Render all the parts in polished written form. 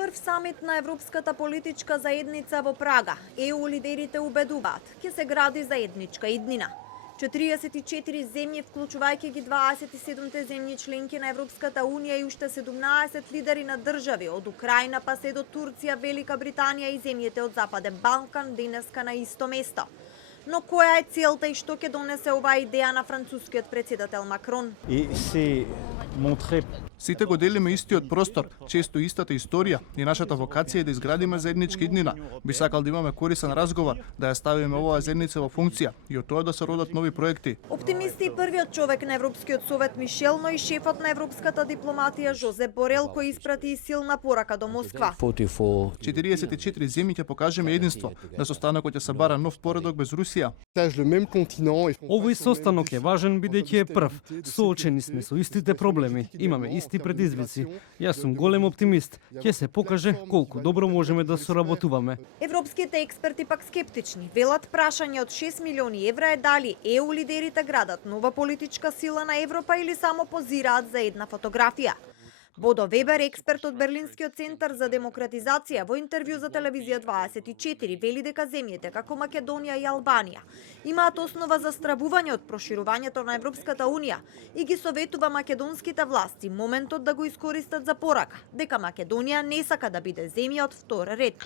Прв самит на Европската политичка заедница во Прага, ЕУ лидерите убедуваат, ќе се гради заедничка иднина. 44 земји, вклучувајќи ги 27 земји членки на Европската Унија и уште 17 лидери на држави, од Украина па се до Турција, Велика Британија и земјите од Западен Балкан, денеска на исто место. Но која е целта и што ќе донесе оваа идеја на францускиот претседател Макрон? Сите го делиме истиот простор, често истата историја и нашата вокација е да изградиме заедничка иднина. Би сакал да имаме корисен разговор, да ја ставиме оваа заедница во функција и од тоа да се родат нови проекти. Оптимисти и првиот човек на Европскиот совет Мишел, но и шефот на европската дипломатија Жозеп Борел, кој испрати и силна порака до Москва. 44 земји ќе покажеме единство, на состанокот ќе се бара нов поредок без Русија. Овој состанок е важен бидејќи е прв. Соочени сме со истите проблеми, имаме исти предизвици. Јас сум голем оптимист. Ќе се покаже колку добро можеме да соработуваме. Европските експерти пак скептични. Велат прашање од 6 милиони евра е дали ЕУ лидерите градат нова политичка сила на Европа или само позираат за една фотографија. Бодо Вебер, експерт од Берлинскиот центар за демократизација, во интервју за телевизија 24, вели дека земјите како Македонија и Албанија имаат основа за стравување од проширувањето на Европската Унија и ги советува македонските власти моментот да го искористат за порака, дека Македонија не сака да биде земја од втор ред.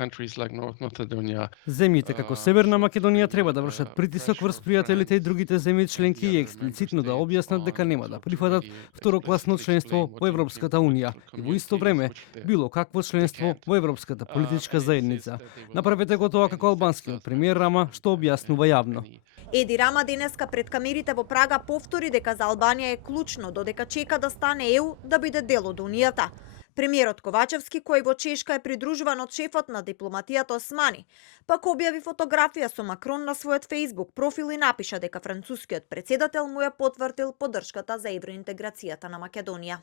Земјите како Северна Македонија треба да вршат притисок врз пријателите и другите земји членки и експлицитно да објаснат дека нема да прифатат второкласно членство во Европската Унија и во исто време било какво членство во Европската политичка заедница. Направете го тоа како албанскиот премиер Рама, што објаснува јавно. Еди Рама денеска пред камерите во Прага повтори дека за Албанија е клучно додека чека да стане ЕУ да биде дел од Унијата. Премиерот Ковачевски, кој во Чешка е придружуван од шефот на дипломатијата Османи, пак објави фотографија со Макрон на својот Facebook профил и напиша дека францускиот претседател му ја потврдил поддршката за евроинтеграцијата на Македонија.